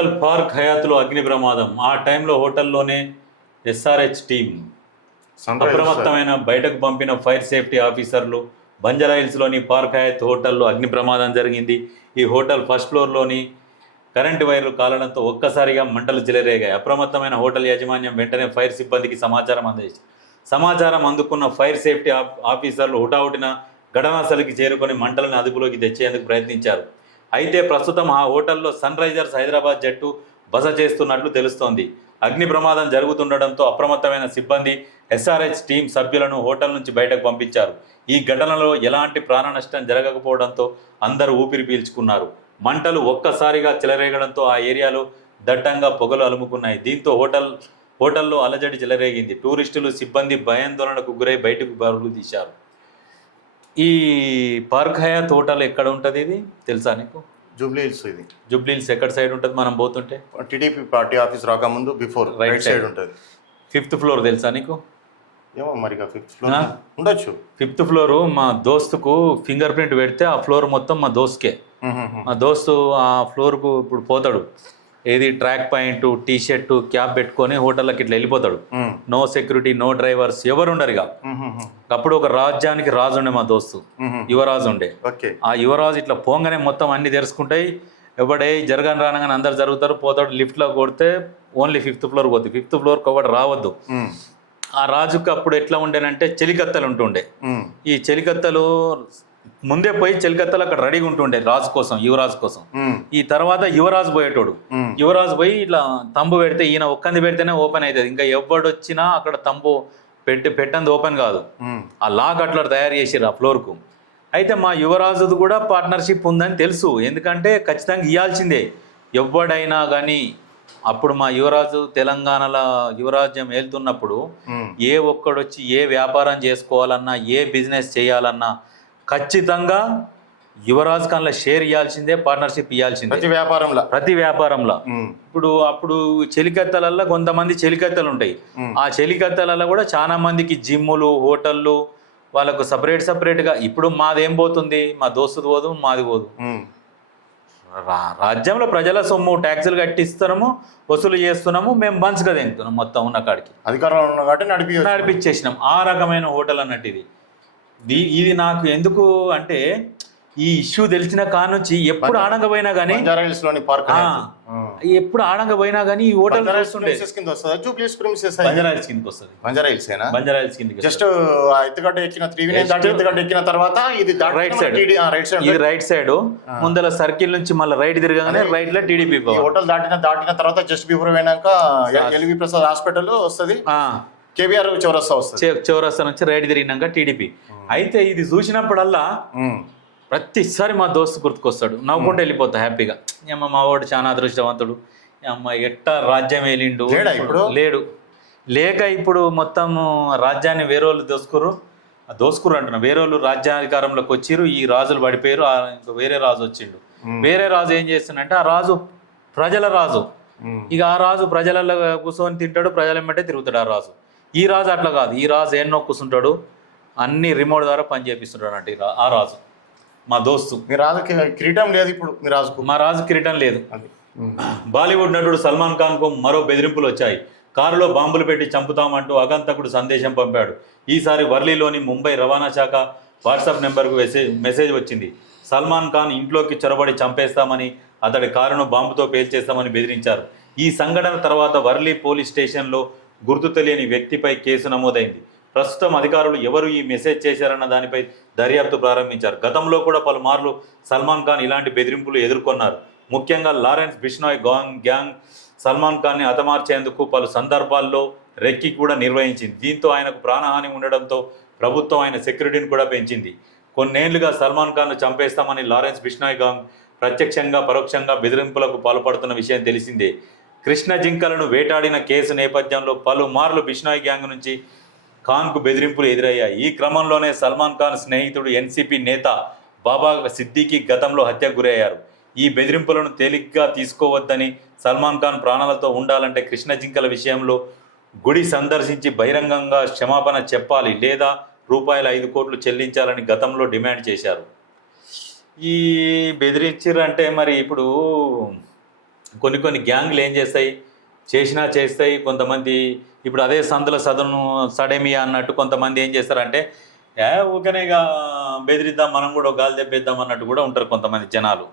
Hotel park హయాత్లో అగ్ని ప్రమాదం. ఆ టైంలో హోటల్లోనే ఎస్ఆర్హెచ్ టీం అప్రమత్తమైన బయటకు పంపిన ఫైర్ సేఫ్టీ ఆఫీసర్లు. బంజారాహిల్స్లోని పార్క్ హయాత్ హోటల్లో అగ్ని ప్రమాదం జరిగింది. ఈ హోటల్ ఫస్ట్ ఫ్లోర్లోని కరెంటు వైర్లు కాలడంతో ఒక్కసారిగా మంటలు చెలరేగాయి. అప్రమత్తమైన హోటల్ యాజమాన్యం వెంటనే ఫైర్ సిబ్బందికి సమాచారం అందుకున్న ఫైర్ సేఫ్టీ ఆఫీసర్లు హుటాహుటిన ఘటనాస్థలికి చేరుకొని మంటలను అదుపులోకి తెచ్చేందుకు ప్రయత్నించారు. అయితే ప్రస్తుతం ఆ హోటల్లో సన్ రైజర్స్ హైదరాబాద్ జట్టు బస చేస్తున్నట్లు తెలుస్తోంది. అగ్ని ప్రమాదం జరుగుతుండటంతో అప్రమత్తమైన సిబ్బంది ఎస్ఆర్హెచ్ టీం సభ్యులను హోటల్ నుంచి బయటకు పంపించారు. ఈ ఘటనలో ఎలాంటి ప్రాణ నష్టం జరగకపోవడంతో అందరూ ఊపిరి పీల్చుకున్నారు. మంటలు ఒక్కసారిగా చెలరేగడంతో ఆ ఏరియాలో దట్టంగా పొగలు అలుముకున్నాయి. దీంతో హోటల్లో అలజడి చెలరేగింది. టూరిస్టులు సిబ్బంది భయాందోళనకు గురై బయటకు పరుగులు తీశారు. ఈ పార్క్ హయాత్ హోటల్ ఎక్కడ ఉంటుంది? ఇది తెలుసా నీకు? Jubilee hills. ఇది జూబ్లీ హిల్స్ ఎక్కడ సైడ్ ఉంటుంది? మనం పోతుంటే టీడీపీ పార్టీ ఆఫీస్ రాకముందు బిఫోర్ రైట్ సైడ్ ఉంటుంది. 5th ఫ్లోర్ తెలుసా నీకు? ఏమో మరి 5th ఫ్లోర్ ఉండొచ్చు. 5th ఫ్లోరు మా దోస్తుకు ఫింగర్ ప్రింట్ పెడితే ఆ ఫ్లోర్ మొత్తం మా దోస్తుకే. మా దోస్తు ఆ ఫ్లోర్కు ఇప్పుడు పోతాడు, ఏది track point, T shirt, cap పెట్టుకొని హోటల్లోకి ఇట్లా వెళ్ళిపోతాడు. నో సెక్యూరిటీ, నో డ్రైవర్స్, ఎవరు ఉండరు. ఇక అప్పుడు ఒక రాజ్యానికి రాజు ఉండే, మా దోస్తు యువరాజు ఉండే. ఆ యువరాజు ఇట్లా పోంగానే మొత్తం అన్ని తెరుచుకుంటాయి. ఎవడే జరగని రానగానే అందరు జరుగుతారు, పోతాడు. లిఫ్ట్లో కొడితే ఓన్లీ 5th ఫ్లోర్ పోతుంది. 5th ఫ్లోర్కి ఒకటి రావద్దు. ఆ రాజుకు అప్పుడు ఎట్లా ఉండేనంటే చెలికత్తలు ఉంటుండే. ఈ చెలికత్తలు ముందే పోయి చెలికత్తలు అక్కడ రెడీగా ఉంటుండే రాజు కోసం, యువరాజు కోసం. ఈ తర్వాత యువరాజు పోయేటోడు. యువరాజు పోయి ఇట్లా తంబు పెడితే ఈయన ఒక్కంది పెడితేనే ఓపెన్ అవుతుంది. ఇంకా ఎవడొచ్చినా అక్కడ తంబు పెట్టంది ఓపెన్ కాదు. ఆ లాక్ అట్లా తయారు చేసిర్రు ఆ ఫ్లోర్కు. అయితే మా యువరాజుది కూడా పార్ట్నర్షిప్ ఉందని తెలుసు, ఎందుకంటే ఖచ్చితంగా ఇవ్వాల్సిందే ఎవడైనా కానీ. అప్పుడు మా యువరాజు తెలంగాణలో యువరాజ్యం వెళ్తున్నప్పుడు ఏ ఒక్కడొచ్చి ఏ వ్యాపారం చేసుకోవాలన్నా, ఏ బిజినెస్ చేయాలన్నా ఖచ్చితంగా యువరాజు ఖాన్లో షేర్ ఇవ్వాల్సిందే, పార్ట్నర్షిప్ ఇవ్వాల్సిందే ప్రతి వ్యాపారంలో. అప్పుడు చెలికత్తలల్లో కొంతమంది చెలికత్తలు ఉంటాయి. ఆ చెలికత్తలలో కూడా చాలా మందికి జిమ్ములు, హోటళ్ళు, వాళ్ళకు సపరేట్గా. ఇప్పుడు మాదేం పోతుంది? మా దోస్తుది పోదు, మాది పోదు. రాజ్యంలో ప్రజల సొమ్ము ట్యాక్సులు కట్టిస్తున్నాము, వసూలు చేస్తున్నాము, మేము బంచ్గా తింటున్నాం. మొత్తం ఉన్న కాడికి అధికారంలో నడిపించేసినాం. ఆ రకమైన హోటల్ అన్నట్టు ఇది నాకు ఎందుకు అంటే, ఈ ఇష్యూ తెలిసిన కానుంచి ఎప్పుడు ఆడంగపోయినా కానీ, ఎప్పుడు ఆడంగపోయినా కానీ ఈ హోటల్ బంజారాహిల్స్ కిందకి జస్ట్ ఎత్తుగడ్డ ఎక్కిన తర్వాత ఇది రైట్ సైడ్ ముందల సర్కిల్ నుంచి మళ్ళీ రైట్ తిరగగానే రైట్ లో టీడీపీ హోటల్ దాటిన తర్వాత జస్ట్ బిఫోర్ పోయినాక ఎల్వి ప్రసాద్ హాస్పిటల్ వస్తుంది. కేబీఆర్ చౌరస్తా నుంచి రైట్ తిరిగినాక టీడీపీ. అయితే ఇది చూసినప్పుడల్లా ప్రతిసారి మా దోస్తు గుర్తుకొస్తాడు. నవ్వుకుంటూ వెళ్ళిపోతా హ్యాపీగా. మా వాడు చాలా అదృష్టవంతుడు, అమ్మ ఎట్టా రాజ్యం వెళ్ళిండు. లేడు లేక ఇప్పుడు మొత్తం రాజ్యాన్ని వేరే వాళ్ళు దోసుకుర్రు అంటున్నా. వేరే వాళ్ళు రాజ్యాధికారంలోకి వచ్చిర్రు, ఈ రాజులు పడిపోయారు. ఇంకా వేరే రాజు వచ్చిండు. వేరే రాజు ఏం చేస్తుందంటే, ఆ రాజు ప్రజల రాజు. ఇక ఆ రాజు ప్రజలలో కూర్చొని తింటాడు, ప్రజల వెంబడే తిరుగుతాడు ఆ రాజు. ఈ రాజు అట్లా కాదు. ఈ రాజు ఎన్నో కూర్చుంటాడు, అన్ని రిమోట్ ద్వారా పని చేపిస్తుంటాడు అంటే ఆ రాజు. మా దోస్తు మీ రాజుకి కిరీటం లేదు. ఇప్పుడు మా రాజు కిరీటం లేదు. బాలీవుడ్ నటుడు సల్మాన్ ఖాన్ కు మరో బెదిరింపులు వచ్చాయి. కారులో బాంబులు పెట్టి చంపుతామంటూ అగంతకుడు సందేశం పంపాడు. ఈసారి వర్లీలోని ముంబై రవాణా శాఖ వాట్సాప్ నెంబర్కు మెసేజ్ వచ్చింది. సల్మాన్ ఖాన్ ఇంట్లోకి చొరబడి చంపేస్తామని, అతడి కారును బాంబుతో పేల్చేస్తామని బెదిరించారు. ఈ సంఘటన తర్వాత వర్లీ పోలీస్ స్టేషన్లో గుర్తు తెలియని వ్యక్తిపై కేసు నమోదైంది. ప్రస్తుతం అధికారులు ఎవరు ఈ మెసేజ్ చేశారన్న దానిపై దర్యాప్తు ప్రారంభించారు. గతంలో కూడా పలుమార్లు సల్మాన్ ఖాన్ ఇలాంటి బెదిరింపులు ఎదుర్కొన్నారు. ముఖ్యంగా లారెన్స్ బిష్నాయ్ గ్యాంగ్ సల్మాన్ ఖాన్ని హతమార్చేందుకు పలు సందర్భాల్లో రెక్కి కూడా నిర్వహించింది. దీంతో ఆయనకు ప్రాణహాని ఉండడంతో ప్రభుత్వం ఆయన సెక్యూరిటీని కూడా పెంచింది. కొన్నేళ్లుగా సల్మాన్ ఖాన్ను చంపేస్తామని లారెన్స్ బిష్నాయ్ గ్యాంగ్ ప్రత్యక్షంగా పరోక్షంగా బెదిరింపులకు పాల్పడుతున్న విషయం తెలిసిందే. కృష్ణ జింకలను వేటాడిన కేసు నేపథ్యంలో పలుమార్లు బిష్నాయ్ గ్యాంగ్ నుంచి ఖాన్కు బెదిరింపులు ఎదురయ్యాయి. ఈ క్రమంలోనే సల్మాన్ ఖాన్ స్నేహితుడు ఎన్సీపీ నేత బాబా సిద్దికీ గతంలో హత్యకు గురయ్యారు. ఈ బెదిరింపులను తేలిగ్గా తీసుకోవద్దని, సల్మాన్ ఖాన్ ప్రాణాలతో ఉండాలంటే కృష్ణ జింకల విషయంలో గుడి సందర్శించి బహిరంగంగా క్షమాపణ చెప్పాలి, లేదా ₹5 కోట్లు చెల్లించాలని గతంలో డిమాండ్ చేశారు. ఈ బెదిరించారు అంటే మరి ఇప్పుడు కొన్ని గ్యాంగ్లు ఏం చేస్తాయి, చేస్తాయి. కొంతమంది ఇప్పుడు అదే సందుల సదును సడేమియా అన్నట్టు కొంతమంది ఏం చేస్తారంటే ఊకనే ఇక బెదిరిద్దాం, మనం కూడా గాలి దెబ్బేద్దాం అన్నట్టు కూడా ఉంటారు కొంతమంది జనాలు.